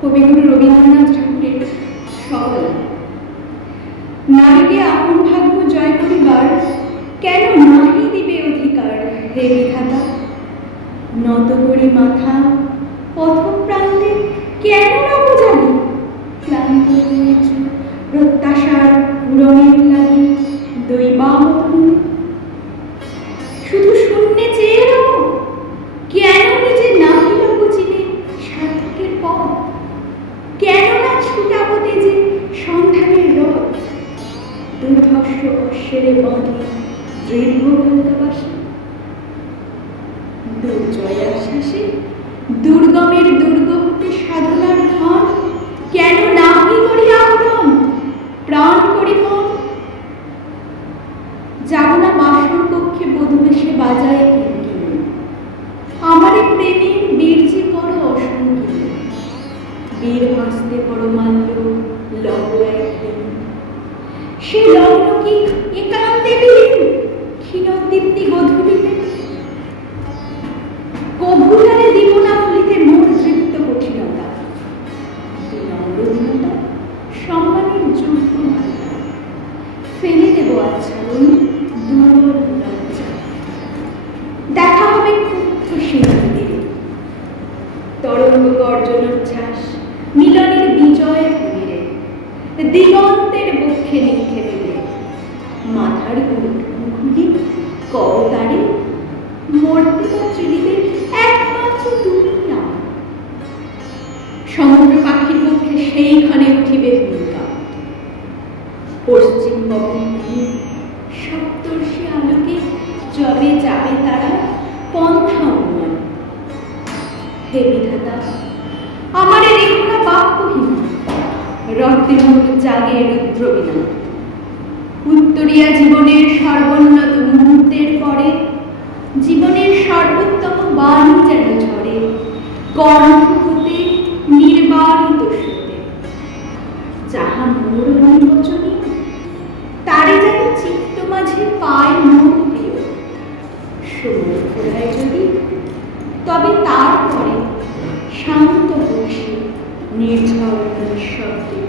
কবিগুরু রবীন্দ্রনাথ ঠাকুরের সবল নারীকে আপন ভাগ্য জয় করিবার কেন নাহি দিবে অধিকার হে বিধাতা। নত করি মাথা পথপ্রান্তে কেন রব জানি ক্লান্ত হয়েছে প্রত্যাশার পূরণের লাগি দৈবাবতনে। শুধু শূন্যে চেয়ে রব কেন নিজে নাহি রব চিনে সার্থকের পথ। কেন না ছুটাবো তেজে সন্ধানের রথ দুর্ধর্ষ অশ্বেরে বাঁধি দৃঢ় ভালবাসে। দুর্জয় আশ্বাসে দুর্গমের দুর্গ হতে সাধনার ধন কেন নাহি করি আহরণ প্রাণ করি মন। যাব না বাসর কক্ষে বধূবেশে বাজায় কিঙ্কিণী আমারে প্রেমের বীর্যে করো অসংকীর্ণ। বীর হস্তে পরমাল্য লব একদিন সে লগ্ন কি একান্তে বিলীন ক্ষীণদীপ্তি গধূলিতে। কভুলারে দিব না ফুলিতে মোর তৃপ্ত কঠিনতা বিনম্রহীনতা সম্মানের যোগ্য মাতা। ফেলে দেব আচ্ছাদন দুর্বল লজ্জা দেখা হবে ক্ষুব্ধ সিংহীদের তরঙ্গ গর্জনোচ্ছ্বাস মিলনের বিজয় ভূমিরে দিগন্তের বক্ষে নিক্ষেপে দে। মাথার গুলি করতারে মর্তে বা ত্রিদিতে একমাত্র তুমি আমার। সমুদ্র পাখির পক্ষে সেইখানে উঠিবে ভূমিকা পশ্চিম পবন সপ্তর্ষি আলোকে যবে যাবে তারা পন্থা অনুমান। হে বিধাতা আমারে রেখো না বাক্যহীন রক্তের মূল জাগে রুদ্র বিনা। উত্তরিয়া জীবনের সর্বোন্নত মুহূর্তের পরে জীবনের সর্বোত্তম বাণী যেন ঝরে কণ্ঠ হতে নির্বাণিত সুতে। যাহা মোর নির্বচনী তারে যেন চিত্ত মাঝে পায় মোর প্রিয়। সময় ঘোরায় যদি তবে তারপরে শান্ত বসে নির্ঝর নিঃশব্দে